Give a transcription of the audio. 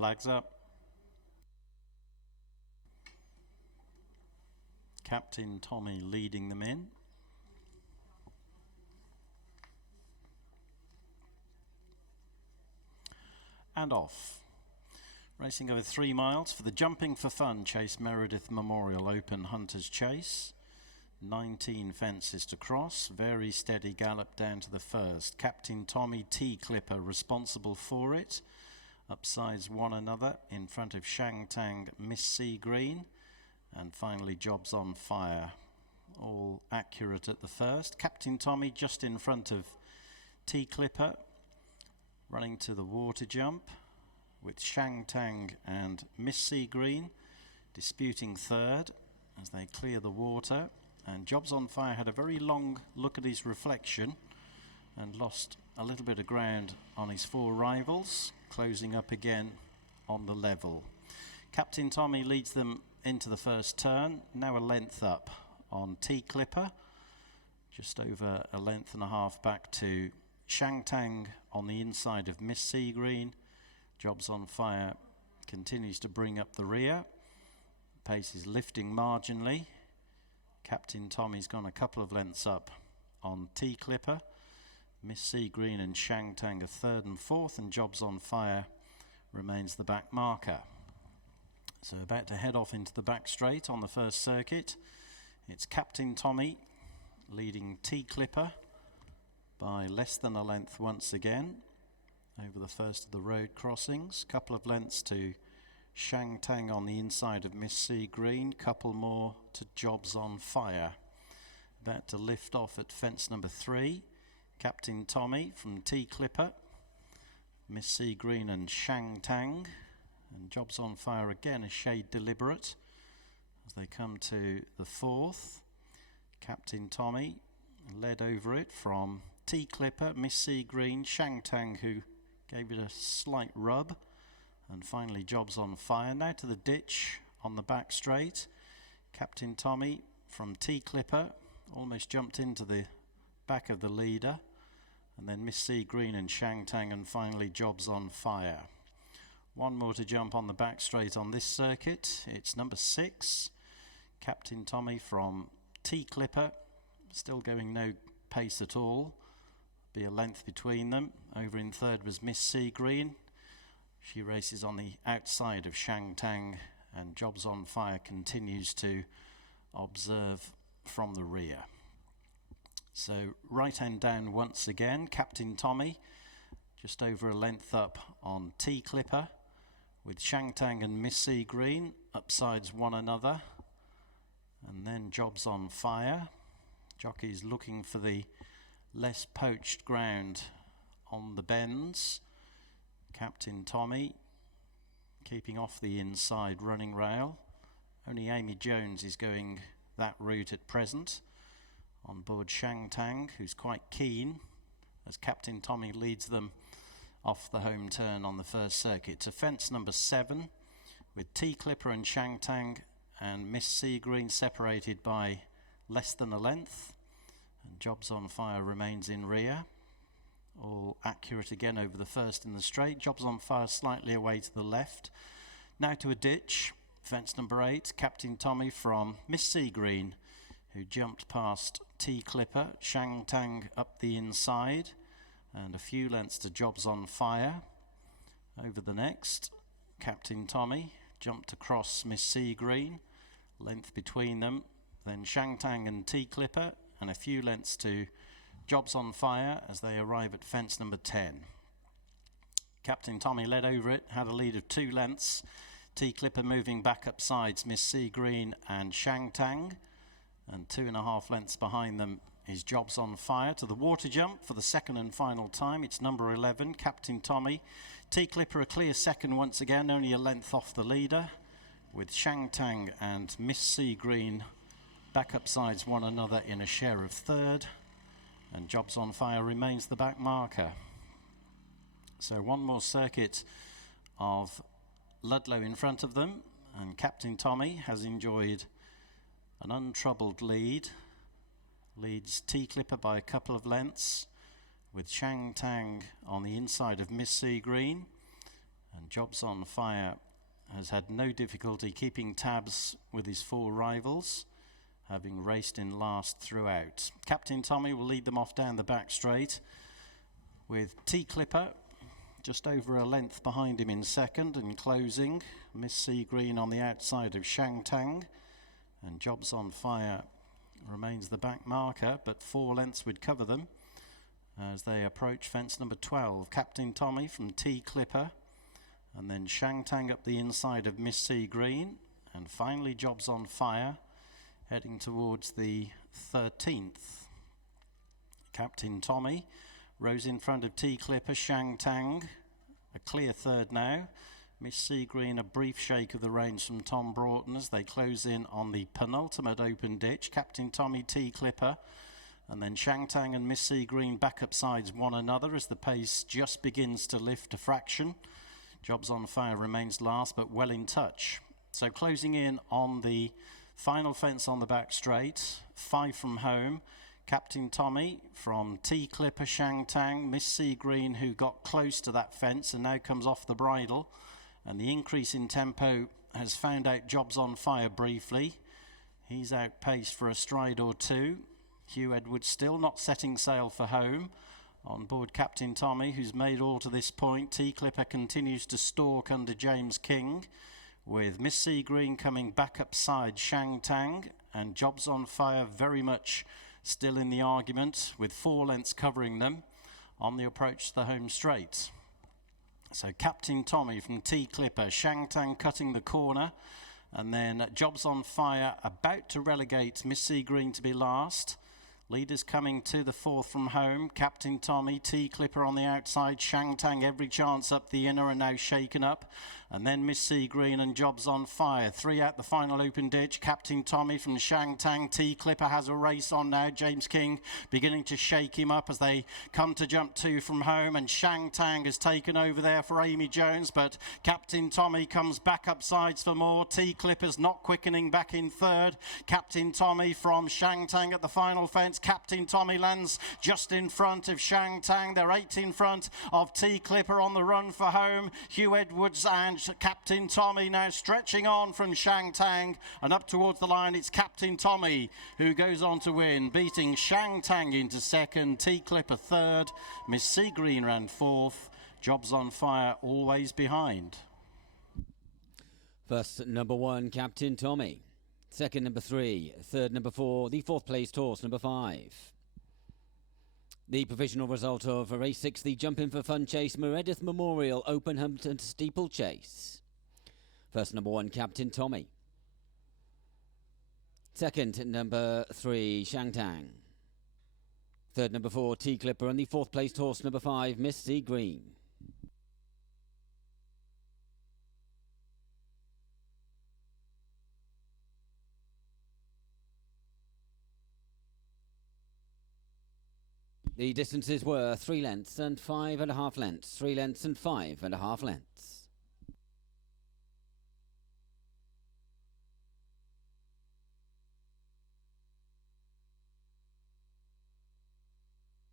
Flags up. Captain Tommy leading them in. And off. Racing over 3 miles for the Jumping for Fun Chase Meredith Memorial Open Hunters Chase. 19 fences to cross. Very steady gallop down to the first. Captain Tommy T Clipper responsible for it. Upsides one another in front of Shang Tang Miss Sea Green. And finally Jobs on Fire. All accurate at the first. Captain Tommy just in front of T Clipper. Running to the water jump with Shang Tang and Miss Sea Green disputing third as they clear the water. And Jobs on Fire had a very long look at his reflection and lost a little bit of ground on his 4 rivals, closing up again on the level. Captain Tommy leads them into the first turn, now a length up on T Clipper, just over a length and a half back to Shang Tang on the inside of Miss Sea Green. Jobs on Fire continues to bring up the rear. Pace is lifting marginally. Captain Tommy's gone a couple of lengths up on T Clipper. Miss Sea Green and Shang Tang are 3rd and 4th, and Jobs on Fire remains the back marker. So about to head off into the back straight on the first circuit. It's Captain Tommy leading T Clipper by less than a length once again over the first of the road crossings. Couple of lengths to Shang Tang on the inside of Miss Sea Green, couple more to Jobs on Fire. About to lift off at fence number 3. Captain Tommy from T Clipper, Miss Sea Green and Shang Tang, and Jobs on Fire again a shade deliberate as they come to the 4th. Captain Tommy led over it from T Clipper, Miss Sea Green, Shang Tang, who gave it a slight rub, and finally Jobs on Fire. Now to the ditch on the back straight. Captain Tommy from T Clipper almost jumped into the back of the leader, and then Miss Sea Green and Shang Tang, and finally Jobs on Fire. One more to jump on the back straight on this circuit. It's number 6. Captain Tommy from T Clipper, still going no pace at all. Be a length between them. Over in 3rd was Miss Sea Green. She races on the outside of Shang Tang, and Jobs on Fire continues to observe from the rear. So right hand down once again. Captain Tommy just over a length up on T Clipper with Shang Tang and Miss Sea Green upsides one another, and then Jobs on Fire. Jockeys looking for the less poached ground on the bends. Captain Tommy keeping off the inside running rail. Only Amy Jones is going that route at present. On board Shang Tang, who's quite keen, as Captain Tommy leads them off the home turn on the first circuit to fence number 7, with T Clipper and Shang Tang and Miss Sea Green separated by less than a length. And Jobs on Fire remains in rear. All accurate again over the first in the straight. Jobs on Fire slightly away to the left. Now to a ditch. Fence number 8. Captain Tommy from Miss Sea Green, who jumped past T Clipper. Shang Tang up the inside, and a few lengths to Jobs on Fire. Over the next, Captain Tommy jumped across Miss Sea Green. Length between them. Then Shang Tang and T Clipper, and a few lengths to Jobs on Fire as they arrive at fence number 10. Captain Tommy led over it, had a lead of 2 lengths. T Clipper moving back up sides, Miss Sea Green and Shang Tang, and 2.5 lengths behind them is Jobs on Fire. To the water jump for the second and final time, it's number 11, Captain Tommy. T Clipper a clear second once again, only a length off the leader, with Shang Tang and Miss Sea Green back up sides one another in a share of 3rd, and Jobs on Fire remains the back marker. So one more circuit of Ludlow in front of them, and Captain Tommy has enjoyed an untroubled lead. Leads T Clipper by a couple of lengths, with Shang Tang on the inside of Miss Sea Green, And Jobs on Fire has had no difficulty keeping tabs with his 4 rivals, having raced in last throughout. Captain Tommy will lead them off down the back straight, with T Clipper just over a length behind him in second, and closing Miss Sea Green on the outside of Shang Tang. And Jobs on Fire remains the back marker, but 4 lengths would cover them as they approach fence number 12. Captain Tommy from T Clipper, and then Shang Tang up the inside of Miss Sea Green, and finally Jobs on Fire heading towards the 13th. Captain Tommy rose in front of T Clipper, Shang Tang, a clear third now. Miss Sea Green, a brief shake of the reins from Tom Broughton as they close in on the penultimate open ditch. Captain Tommy, T Clipper, and then Shang Tang and Miss Sea Green back up sides one another as the pace just begins to lift a fraction. Jobs on Fire remains last, but well in touch. So closing in on the final fence on the back straight, 5 from home. Captain Tommy from T Clipper, Shang Tang, Miss Sea Green, who got close to that fence and now comes off the bridle. And the increase in tempo has found out Jobs on Fire briefly. He's outpaced for a stride or 2. Hugh Edwards still not setting sail for home. On board Captain Tommy, who's made all to this point. T Clipper continues to stalk under James King, with Miss Sea Green coming back up side Shang Tang, and Jobs on Fire very much still in the argument, with 4 lengths covering them on the approach to the home straight. So Captain Tommy from T Clipper, Shang Tang cutting the corner, and then Jobs on Fire about to relegate Miss Sea Green to be last. Leaders coming to the 4th from home. Captain Tommy, T Clipper on the outside, Shang Tang every chance up the inner and now shaken up. And then Miss Sea Green and Jobs on Fire. 3 out the final open ditch. Captain Tommy from Shang Tang. T Clipper has a race on now. James King beginning to shake him up as they come to jump 2 from home. And Shang Tang has taken over there for Amy Jones. But Captain Tommy comes back up sides for more. T Clipper's not quickening back in 3rd. Captain Tommy from Shang Tang at the final fence. Captain Tommy lands just in front of Shang Tang. They're 8 in front of T Clipper on the run for home. Hugh Edwards and Captain Tommy now stretching on from Shang Tang, and up towards the line it's Captain Tommy who goes on to win, beating Shang Tang into 2nd, T Clipper 3rd, Miss Sea Green ran 4th, Jobs on Fire always behind. First, number 1, Captain Tommy. Second, number 3. Third, number 4. The 4th placed horse, number 5. The provisional result of race 6, the Jumping for Fun Chase Meredith Memorial Open Hunt and Steeple Chase. First, number 1, Captain Tommy. Second, number 3, Shang Tang. Third, number 4, T Clipper, and the 4th placed horse, number 5, Miss Sea Green. The distances were 3 lengths and 5.5 lengths, 3 lengths and 5.5 lengths.